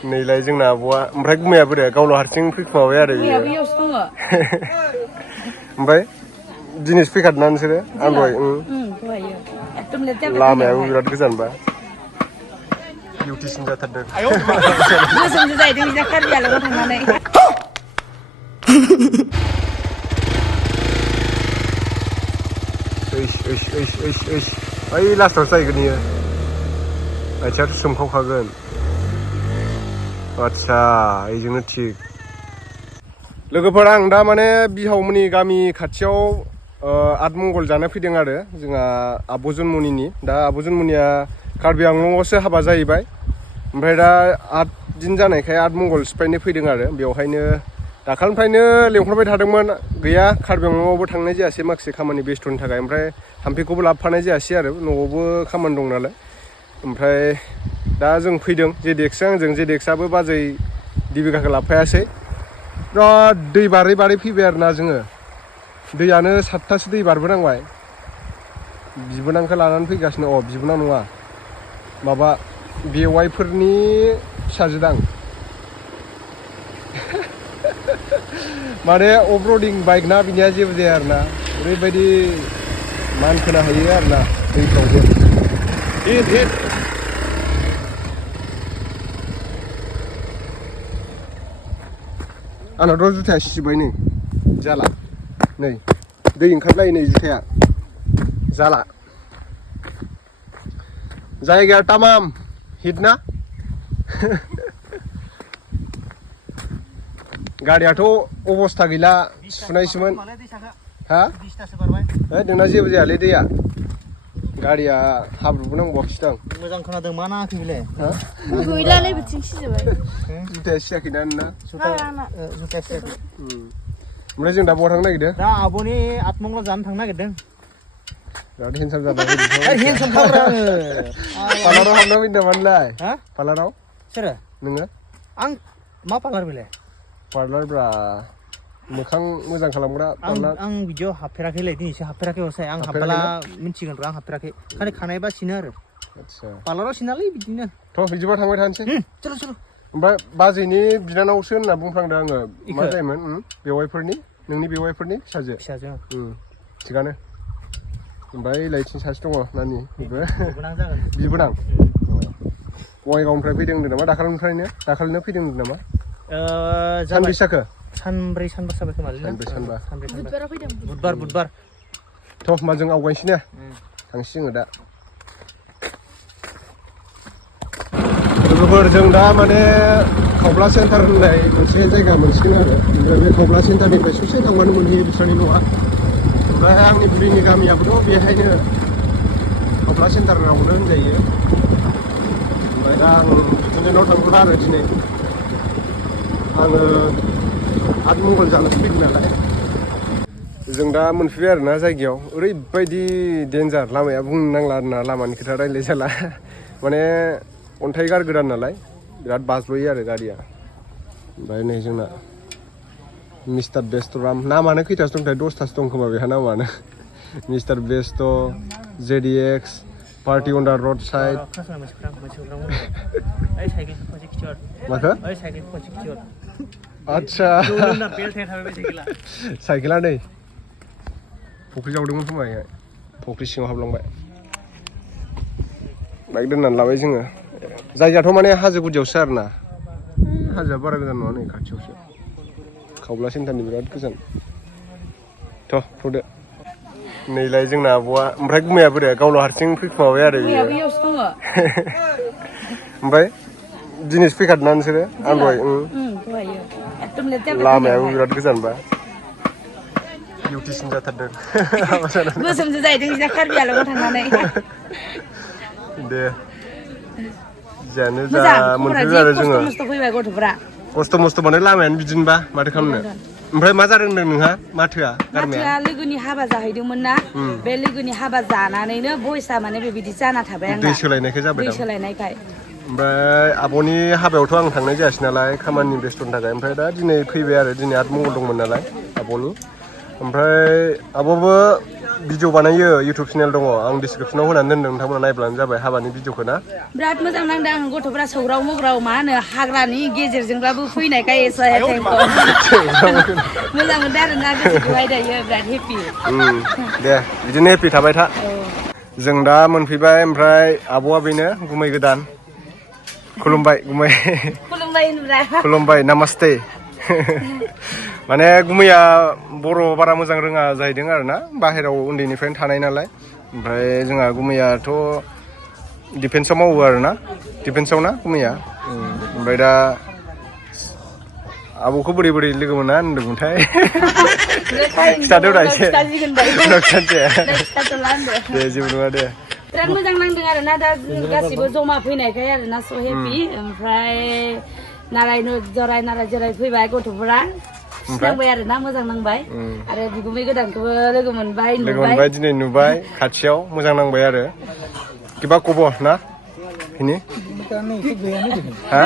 नैलाय जोंना आब'आ ओमफ्राय गुमाया बोरो गावल' हारसिं फैखुमाबाय आरो बियो ओमफ्राय दिनैसो फैखादोंना नोंसोरो आं दहाय लामायाबो बिराद गोजानबा बिउटिसिन जाथारदों गोसोमसो जाहैदों बिजा कार्बि आंलंआव थांनानै ओइ लास्टाव जाहैगोन इयो आथिङाथ' सोमखावखागोन आदसा बेजोंनो थिग लोगोफोर आं दा माने बिहावमोननि गामि खाथियाव आतमंगल जानो फैदों आरो जोंहा आब' जुनमनिनि दा आब' जुनमनिया कार्बि आंलंआवसो हाबा जाहैबाय ओमफ्राय दा 8 दिन जानायखाय आतमंगल सिफायनो फैदों आरो बेवहायनो दाखालिनिफ्रायनो लेंहरबाय थादोंमोन गैया कार्बि आंलंआवबो थांनाय जायासै माखासे खामानि बेस्थ'नि थाखाय ओमफ्राय थाम्फैखौबो लाबोफानाय जायासै आरो न'आवबो खामानि दं नालाय ओमफ्राय दा जों फैदों जेडेक्सजों आंजों जेडेक्सआबो बाजै दिबिकाखौ लाबोफायासै बिराद दै बारै बारै फैबाय आरोना जोङो दैयानो 7थासो दै बारबोनांबाय बिबोनांखौ लानानै फैगासिनो बिबोनां नङा माबा बेवाइफोरनि फिसाजोदां माने अफर'डिं बाइक ना बिनिया जेबो जाया आरोना ओरैबायदि मानखोनो हायो आरोना दैफ्रावबो हिट आंनावथ' जुथाया सिबाय नै जाला नै दै ओंखारलायो नै जुथाया जाला जायगाया तामाम हिट ना गारियाथ' अबस्था गैला सुनायसोमोन हा नोंना जेबो जायालै दैया गारिया हाब्रुबो नांबावाखिसै मोजां खोनादों मा नाङाखै बेलाय गैलालै बिथिं सिजोबबाय जुथाया सियाखैना नोंना जुथाया सियाखै ओमफ्राय जों दा बहा थांनो नागिरदों दा आब'नि आतमंगल जानो थांनो नागिरदों बिराद हेन्डसाम जादों हेन्डसाम खालामो पार्लाराव हाबना फैदों नामानलाय पार्लाराव सोरो नोङो आं मा पार्लार बेलाय पार्लार ब्रा मोखां मोजां खालामग्रा पार्लार आं बिदियाव हाबफेराखैलै दिनैसो हाबफेराखै हसाय आं हाबबोला मिन्थिगोन र' आं हाबफेराखै खालि खानाय बा सिनो आरो आदसा पार्लाराव सिनालै बिदिनो थ' बिदिबा थांबाय थानोसै चलो चलो ओमफ्राय बाजैनि बिनानावसो होनना बुंफ्लांदों आङो मा जायोमोन बेवाइफोरनि नोंनि बेवाइफोरनि फिसाजो थिगानो ओमफ्राय लाइथिं सासे दङ नानि बिबोनां बङाइगावनिफ्राय फैदों होनदों नामा दाखालिनो फैदों होनदों नामा सानबेसे जाखो सानब्रै सानबा जाबाय खोमा सानबा बुधबार थ' होमबा जों आवगायनोसै ने थांसै जोङो दा लोगोफोर जों दा माने खावब्ला सेन्टार होननाय मोनसे जायगा मोनसिगोन आरो ओमफ्राय बे खावब्ला सेन्टारनिफ्राय ससे थांबानो मोनहैयो बिस्रानि न'आ ओमफ्राय आंनि बुरिनि गामियाबोथ' बेहायनो खावब्ला सेन्टारावनो होनजायो ओमफ्राय दा आं बिथुनजोनाव थांथ'ला आरो दिनै आङो आतमंगल जानोसो फैदों नालाय जों दा मोनफैबाय आरोना जायगायाव ओरैबायदि डेन्जार लामाया बुंनो नांला आरोना लामानि खोथा रायलाय जाला माने अन्थाइ गारगोदान नालाय बिराद बाज्ल'यो आरो गारिया ओमफ्राय नै जोंना मिस्टार बेस्ट'राम नामानो खैथासो दंथाय 10थासो दं खोमा बेहा नामानो मिस्टार बेस्ट' जेडिएक्स पार्टि अन दा रड साइड माखो आदसा साइकेला नै फुख्रि जावदोंमोन खोमा फुख्रि सिङाव हाबलांबाय बाइक दोननानै लाबाय जोङो जायगायाथ' माने हाजो गुदियावसो आरोना हाजोआ बारा गोजान नङा नै खाथियावसो खावब्ला सेन्टारनि बिराद गोजान थ' थ'दो नैलाय जोंना आब'आ ओमफ्राय गुमाया बोरो गावल' हारसिं फैखुमाबाय आरो बियो ओमफ्राय दिनैसो फैखादोंना नोंसोरो आं दहाय लामायाबो बिराद गोजानबा बिउटिसिन जाथारदों गोसोमसो जाहैदों बिजा कार्बि आंलंआव थांनानै दे जानो जा मोनफैबाय आरो जोङो खस्थ' मस्थ' माने लामायानो बिदिनोबा माथो खालामनो ओमफ्राय मा जादों होनदों नोंहा माथोआ लोगोनि हाबा जाहैदोंमोन ना बे लोगोनि हाबा जानानैनो भइसआ माने बेबायदि जाना थाबाय आंना दै सोलायनायखाय जाबाय दै सोलायनायखाय ओमफ्राय आब'नि हाबायावथ' आं थांनाय जायासै नालाय खामानि बेस्थ'नि थाखाय ओमफ्राय दा दिनै फैबाय आरो दिनै आतमंगल दंमोन नालाय आब'नि ओमफ्राय आब'बो भिडिअ बानायो इउटुब चेनेल दङ आं डिसक्रिपसनाव होनानै दोनदों नोंथांमोना नायब्लानो जाबाय हाबानि भिडिअखौ ना बिराद मोजां नांदों आं गथ'फ्रा सौग्राव मुग्राव मा होनो हाग्रानि गेजेरजोंब्लाबो फैनायखाय एसे मोजां मोनदों आरो ना गोसोखौहाय दायो बिराद हेपि दे बिदिनो हेपि थाबाय था जों दा मोनफैबाय ओमफ्राय आब'आ बेनो गुमै गोदान खुलुमबाय गुमै खुलुमबाय नामास्ते माने गुमैया बर' बारा मोजां रोङा जाहैदों आरो ना बाहेराव उन्दैनिफ्रायनो थानाय नालाय ओमफ्राय जोंहा गुमैयाथ' डिफेन्सआव मावो आरो ना डिफेन्सआव ना गुमैया ओमफ्राय दा आब'खौ बोरै बोरै लोगो मोना होनदोंमोनथाय खिथादोब्रा एसे दे जेबो नङा दे बिराद मोजां नांदों आरो ना दा गासिबो जमा फैनायखाय आरो ना स' हेपि ओमफ्राय नाराय जराय फैबाय गथ'फोरा नांबाय आरो ना मोजां नांबाय आरो बिगुमै गोदानखौबो लोगो मोनबाय दिनै नुबाय खाथियाव मोजां नांबाय आरो किबा कब ना ini ha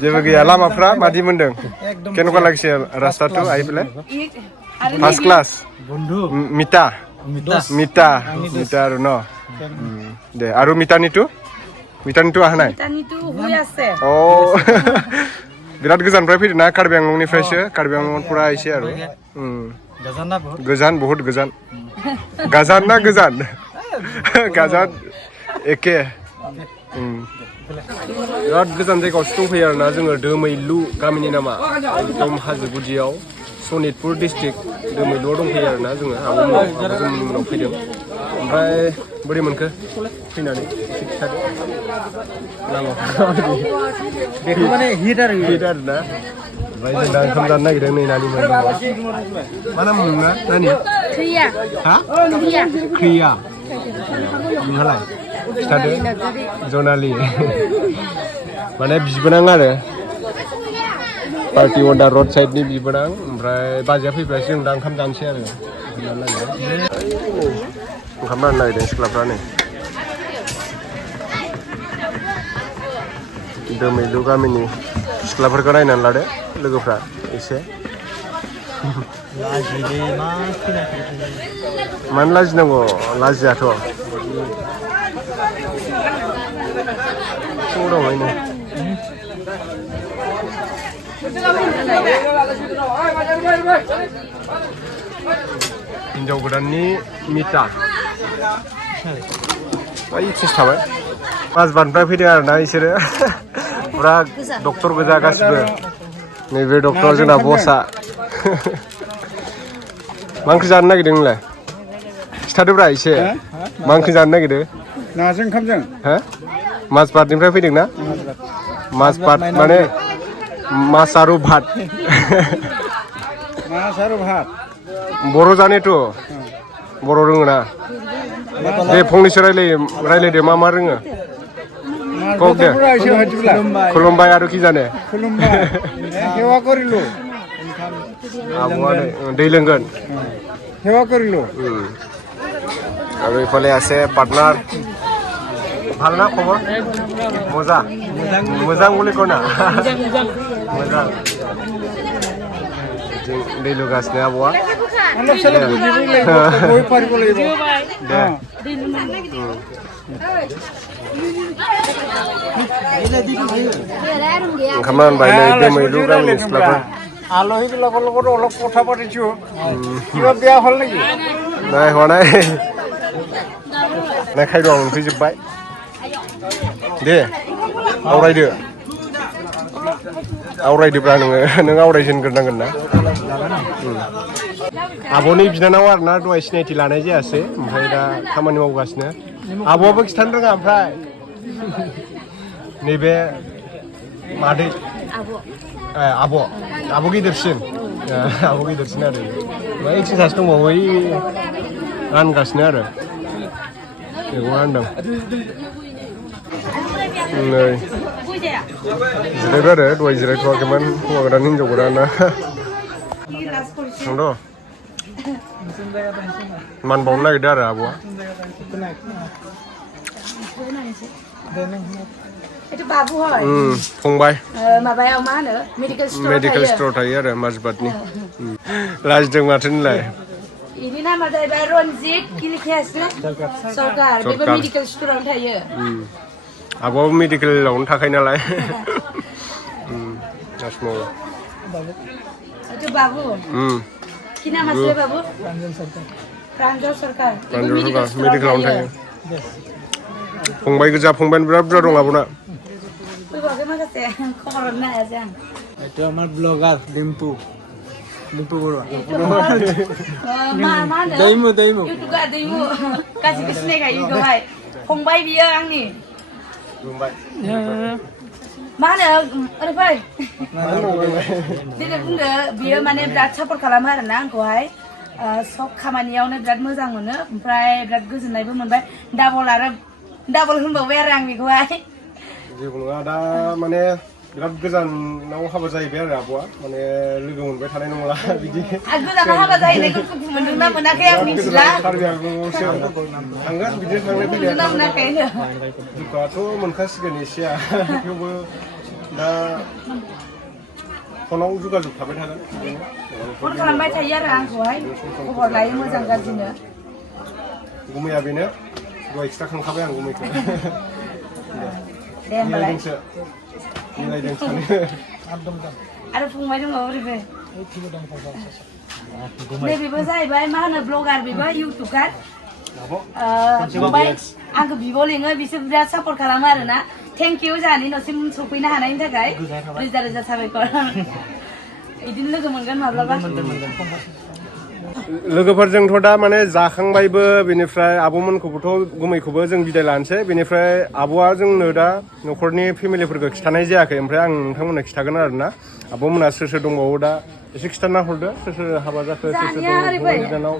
जेबो गैया लामाफ्रा मादि मोनदों केनेকুৱা লাগিছে रास्ताটো आइ पेलाय फार्स्ट क्लास मिटा আৰু ন दे আৰু मिटानिटु आहा नाय अ बिराद गोजाननिफ्राय फैदों ना कार्बि आंलंनिफ्रायसो कार्बि आंलं पुरा एसे आरो गोजान बहुत गोजान गाजान ना गोजान गाजान एके बिराद गोजान जायगायावसो दंफैयो आरोना जोङो दोमैलु गामिनि नामा एकदम हाजो गुदियाव सनितपुर डिस्ट्रिक्ट दोमैलुआव दंफैयो आरोना जोङो आब'मोननि उनाव फैदों ओमफ्राय बोरै मोनखो फैनानै एसे खिथादो बेखौ माने हिट आरो ना ओमफ्राय जों दा ओंखाम जानो नागिरदों नै नानि मोन दङ मा नाम मोनना नानि खैया नोंहालाय खिथादो जनालि माने बिबोनां आरो पार्टि अर्डार रड साइडनि बिबोनां ओमफ्राय बाजैया फैबाय जों दा ओंखाम जानोसै आरो ओंखाम राननो नागिरदों सिख्लाफ्रा नै दोमैलु गामिनि सिख्लाफोरखौ नायनानै लादो लोगोफ्रा एसे मानो लाजिनांगौ लाजियाथ' हिन्जाव गोदाननि मिटा इथिंसो थाबाय माजबादनिफ्राय फैदों आरोना बिसोरो पुरा डक्टर गोजा गासिबो नैबे डक्टर जोंना बसआ मा ओंख्रि जानो नागिरदों नोंलाय खिथादोब्रा एसे मा ओंख्रि जानो नागिरदों नाजों ओंखामजों हो माजबादनिफ्राय फैदों ना माजबाद माने मास आरो भात बर' जानायथ' बर' रोङो ना दे फंनैसो रायलायदो मा रोङो कक दे खुलुमबाय आरो कि जाने आब'आ दै लोंगोन আৰু এইফালে আছে পাৰ্টনাৰ ভাল না খবৰ মজা मोजां বুলি কও না मोजां दै लुगासिनो आब'आ दे ओंखाम रानबाय नै दोमैलु गामिनि सिख्लाफोर आलহীবিলাকৰ লগত অলপ কথা পাতিছো কিবা বেয়া হ'ল নেকি নাই হোৱা নাই নাই खायद' आं मोनफैजोब्बाय दे आवरायदोब्रा नों आवरायजेनग्रोनांगोन ना आब'नि बिनानाव आरोना दहाय सिनायथि लानाय जायासै ओमफ्राय दा खामानि मावगासिनो आब'आबो खिथानो रोङा ओमफ्राय नैबे मादै आब' गिदिरसिन आरो ओमफ्राय इथिं सासे दंबावो रानगासिनो आरो मैगं रानदों नै जिरायबाय आरो दहाय जिरायथ'वाखैमोन हौवा गोदान हिनजाव गोदाना नंद' मान बावनो नागिरदों आरो आब'आ फंबाय माबायाव मा होनो मेडिकेल स्ट'र थायो आरो माजबादनि लाजिदों माथो नोंलाय इनि नाम नामा जाहैबाय रनजित किलिखेस सरकार बेबो मेडिकेल स्ट'रावनो थायो आब'आबो मेडिकेलावनो थाखायो नालाय नार्स मावो itu babu কি নাম আছে বাবু प्रान्जल सरकार मेडिकेलावनो थायो फंबाय गोजा फंबाय बिराद बुरजा दं आब'ना फैबाखै माखासे खबर हरनो हायासै आं itu আমার ব্লগার ডিম্পু बरुवा मा होनो दैमु इउटुबार दैमु गासिबो सिनायखायो बेखौहाय फंबाय बियो आंनि मा होनो ओरै फै दिनै बुंदो बियो माने बिराद सापर्ट खालामो आरोना आंखौहाय सब खामानियावनो बिराद मोजां मोनो ओमफ्राय बिराद गोजोननायबो मोनबाय डाबल होनबावबाय आरो आं बेखौहाय जेबो नङा दा माने बिराद गोजानाव हाबा जाहैबाय आरो आब'आ माने लोगो मोनबाय थानाय नंला बिदि गोजानाव हाबा जाहैनायखौ मोनदोंना मोनाखै आं मिथिला थांगोन बिदिनो थांनाय फैनाया मोनाखै दुखुआथ' मोनखासिगोन एसेया थेवबो दा फनाव जगाजग थाबाय थागोन फन खालामबाय थायो आरो आंखौहाय खबर लायो मोजां गाज्रिनो गुमैया बेनो दहाय खिथाखांखाबाय आं गुमैखौ दे होमबालाय आरो फंबाय दङ ओरैबो नैबेबो जाहैबाय मा होनो ब्लगार बेबो इउटुबार फंबाय आंखौ बिब' लिङो बिसोर बिराद सापर्ट खालामो आरोना थेंक इउ जोंहानि न'सिम सफैनो हानायनि थाखाय रोजा रोजा साबायखर बिदिनो लोगो मोनगोन माब्लाबा लोगोफोरजोंथ' दा माने जाखांबायबो बेनिफ्राय आब'मोनखौबोथ' गुमैखौबो जों बिदाय लानोसै बेनिफ्राय आब'आ जोंनो दा न'खरनि फेमिलिफोरखौ खिथानाय जायाखै ओमफ्राय आं नोंथांमोननो खिथागोन आरोना आब'मोनहा सोर सोर दंबावो दा एसे खिथाना हरदो सोर सोर हाबा जाखो सोर सोर दं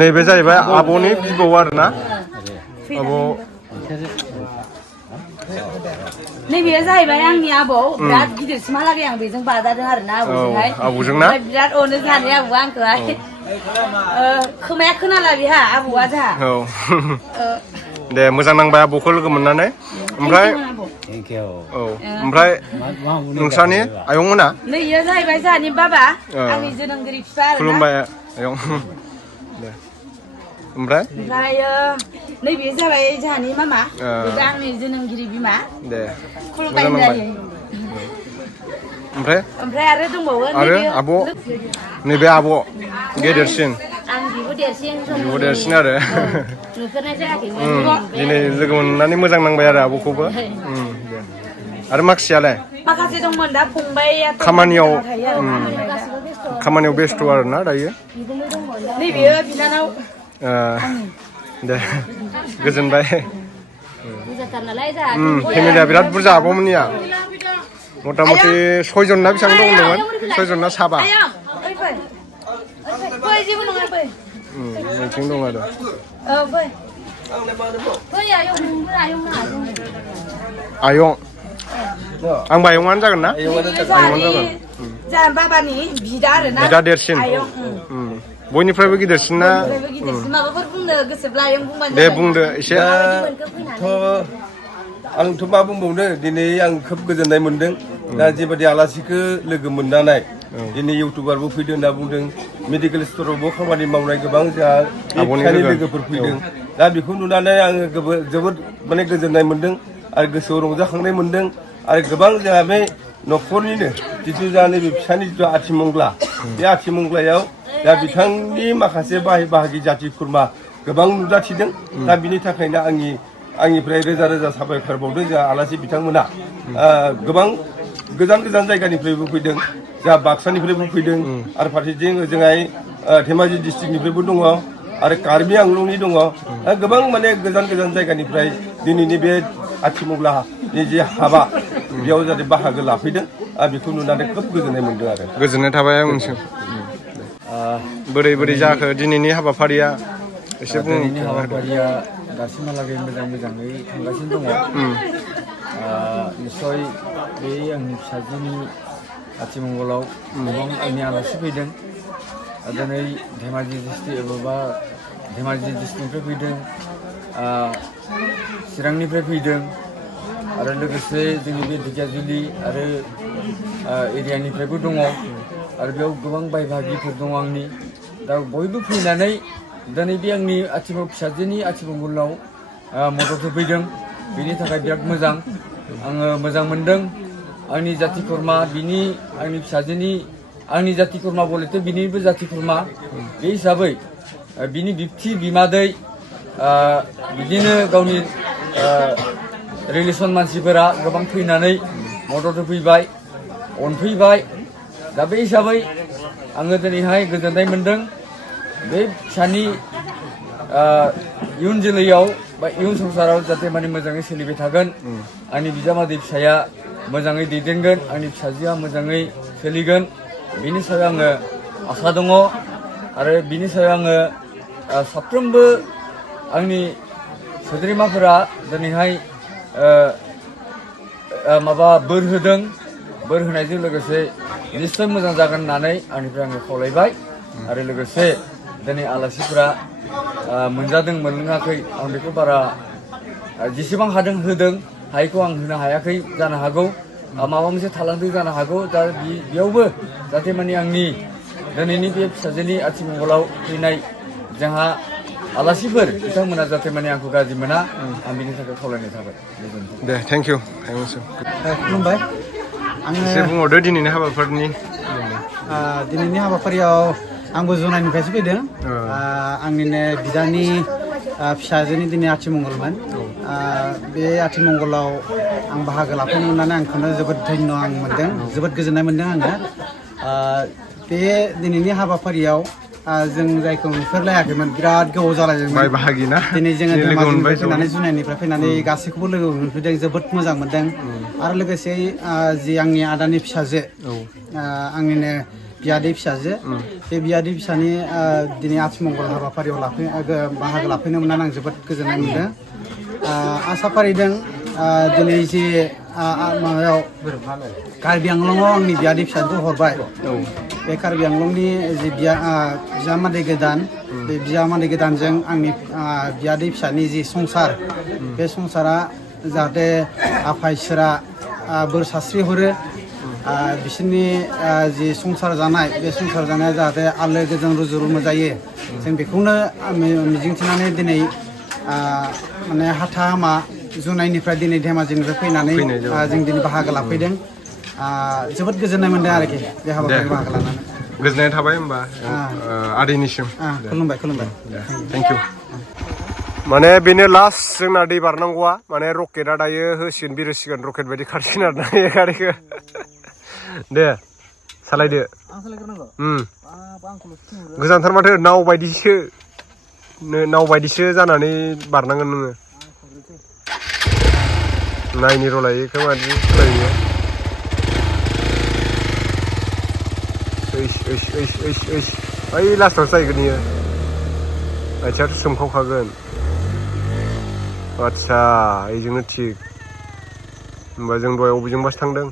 नैबे जाहैबाय आब'नि बिबौ आरोना आब' नैबेयो जाहैबाय आंनि आबौ बिराद गिदिरसिमहालागै आं बेजों बाजादों आरोना आबौजोंहाय आबौजोंना बिराद अनो जानाय आबौआ आंखौहाय खोमाया खोनाला बेहा आबौआ जोंहा दे मोजां नांबाय आब'खौ लोगो मोननानै ओमफ्राय औ ओमफ्राय नोंस्रानि आयंमोना नैयो जाहैबाय जोंहानि बाबा आंनि जोनोमगिरि बिफा आरोना खुलुमबाय आयं दे ओमफ्राय नैबे जाबाय जोंहानि मामा बेबो आंनि जोनोमगिरि बिमा दे खुलुमबाय ओमफ्राय आरो दंबावो आरो आब' नैबे आब' गेदेरसिन आं बिब' देरसिन आरो नुफेरनाय जायाखैमोन दिनै लोगो मोननानै मोजां नांबाय आरो आब'खौबो आरो माखासेयालाय माखासे दंमोन दा फंबाया खामानियाव बेस्थ' आरोना दायो नैबेयो बिनानाव दे गोजोनबाय बुरजाथार नालाय जोंहा फेमिलिया बिराद बुरजा आब'मोननिया मथा मथि 6 जन ना बेसेबां दंमोन 6 जन ना साबा जेबो नङा फै मिथिं दं आरो आयं आंबो आयंआनो जागोन ना आयंआनो जागोन जोंहा बाबानि बिदा आरोना बिदा देरसिन बयनिफ्रायबो गिदिरसिन ना माबाफोर बुंनो गोसोब्ला आयं बुंबानो दे बुंदो एसे आंथ' मा बुंबावनो दिनै आं खोब गोजोननाय मोनदों दा जेबादि आलासिखौ लोगो मोननानै दिनै इउटुबारबो फैदों होनना बुंदों मेडिकेल स्ट'रावबो खामानि मावनाय गोबां जोंहा फिसानि लोगोफोर फैदों दा बेखौ नुनानै आङो जोबोद माने गोजोननाय मोनदों आरो गोसोआव रंजाखांनाय मोनदों आरो गोबां जोंहा बे न'खरनिनो जिथु जोंहा नैबे फिसानि जिथु आथिमंग्ला बे आथिमंग्लायाव दा बिथांनि माखासे बाहाय बाहागि जाथि खुरमा गोबां नुजाथिदों दा बिनि थाखायनो आंनिफ्राय रोजा रोजा साबायखर बावदों जोंहा आलासि बिथांमोना गोबां गोजान गोजान जायगानिफ्रायबो फैदों जोंहा बाक्सानिफ्रायबो फैदों आरो फारसेथिं जोंहाय धेमाजि डिस्ट्रिक्टनिफ्रायबो दङ आरो कार्बि आंलंनि दङ गोबां माने गोजान गोजान जायगानिफ्राय दिनैनि बे आथिमंग्लानि जे हाबा बेयाव जाहाथे बाहागो लाफैदों बेखौ नुनानै खोब गोजोननाय मोनदों आरो गोजोननाय थाबाय आंनिसिम बोरै बोरै जाखो दिनैनि हाबाफारिया एसे दिनैनि हाबाफारिया दासिमहालागै मोजाङै थांगासिनो दङ निस्सय बे आंनि फिसाजोनि आथिमंगलाव गोबां आंनि आलासि फैदों दिनै धेमाजि डिस्ट्रिक्टनिफ्राय फैदों चिरांनिफ्राय फैदों आरो लोगोसे जोंनि बे ढेकियाजुलि आरो एरियानिफ्रायबो दङ आरो बेयाव गोबां बाय बाहागिफोर दङ आंनि दा बयबो फैनानै दिनै बे आंनि फिसाजोनि आथिमंगलाव मदद होफैदों बेनि थाखाय बिराद मोजां आङो मोजां मोनदों आंनि जाथि खुरमा आंनि फिसाजोनि आंनि जाथि खुरमा बलेथ' बिनिबो जाथि खुरमा बे हिसाबै बिनि बिबथि बिमादै बिदिनो गावनि रिलेसन मानसिफोरा गोबां फैनानै मदद होफैबाय अनफैबाय दा बे हिसाबै आङो दिनैहाय गोजोननाय मोनदों बे फिसानि इयुन जोलैयाव बा इयुन संसाराव जाहाथे माने मोजाङै सोलिबाय थागोन आंनि बिजामादै फिसाया मोजाङै दैदेनगोन आंनि फिसाजोआ मोजाङै सोलिगोन बिनि सायाव आङो आसा दङ आरो बिनि सायाव आङो साफ्रोमबो आंनि सोद्रोमाफोरा दिनैहाय माबा बोर होदों बोर होनायजों लोगोसे निस्सय मोजां जागोन होननानै आंनिफ्राय आङो खावलायबाय आरो लोगोसे दिनै आलासिफोरा मोनजादों मोनलोङाखै आं बेखौ बारा जेसेबां हादों होदों हायैखौ आं होनो हायाखै जानो हागौ माबा मोनसे थालांदों जानो हागौ दा बेयावबो जाहाथे माने आंनि दिनैनि बे फिसाजोनि आथिमंगलाव फैनाय जोंहा आलासिफोर बिथांमोना जाहाथे माने आंखौ गाज्रि मोना आं बिनि थाखाय खावलायनाय थाबाय दे थेंक इउ खुलुमबाय एसे बुंहरदो दिनैनि हाबाफारिनि दिनैनि हाबाफारियाव आंबो जनाइनिफ्रायसो फैदों आंनिनो बिदानि फिसाजोनि दिनै आथिमंगलमोन बे आथिमंगलाव आं बाहागो लाफैनो मोननानै आंखौनो जोबोद धन्य आं मोनदों जोबोद गोजोननाय मोनदों आङो बे दिनैनि हाबाफारियाव जों जायखौ नुफेरलायाखैमोन बिराद गोबाव जालायदोंमोन बाय बाहागि ना दिनै जोङो धेमाजिनिफ्राय फैनानै जुनाइनिफ्राय फैनानै गासैखौबो लोगो मोनफैदों जोबोद मोजां मोनदों आरो लोगोसे जि आंनि आदानि फिसाजो आंनिनो बियादै फिसाजो बे बियादै फिसानि दिनै आथिमंगल हाबाफारियाव बाहागो लाफैनो मोननानै आं जोबोद गोजोननाय मोनदों आसा फारिदों दिनै जे माबायाव कार्बि आंलंआव आंनि बियादै फिसाजोखौ हरबाय बे कार्बि आंलंनि जि बिजामादै गोदान बे बिजामादै गोदानजों आंनि बियादै फिसानि जि संसार बे संसारा जाहाथे आफा इसोरा बोर सारस्रि हरो बिसोरनि जि संसार जानाय बे संसार जानाया जाहाथे आलो गोजोन रुजु रुमु जायो जों बेखौनो मिजिंथिनानै दिनै माने हाथा हामा जुनाइनिफ्राय दिनै धेमाजिनिफ्राय फैनानै जों दिनै बाहागो लाफैदों जोबोद गोजोननाय मोनदों आरोखि बे हाबाफारियाव बाहागो लानानै गोजोननाय थाबाय होमबा आदैनिसिम खुलुमबाय थेंक इउ माने बेनो लास्ट जोंना दै बारनांगौआ माने रकेटआ दायो होसिगोन बिरसिगोन रकेट बायदि खारसिगोन आरोना बे गारिखौ दे सालायदो गोजानथार माथो नाव बायदिसो जानानै बारनांगोन नोङो नायनि रलायो खोमादि सालायो ओइ लास्टाव जाहैगोन इयो आथिङाथ' सोमखावखागोन आदसा बेजोंनो थिग होमबा जों दहाय बबेजोंबासो थांदों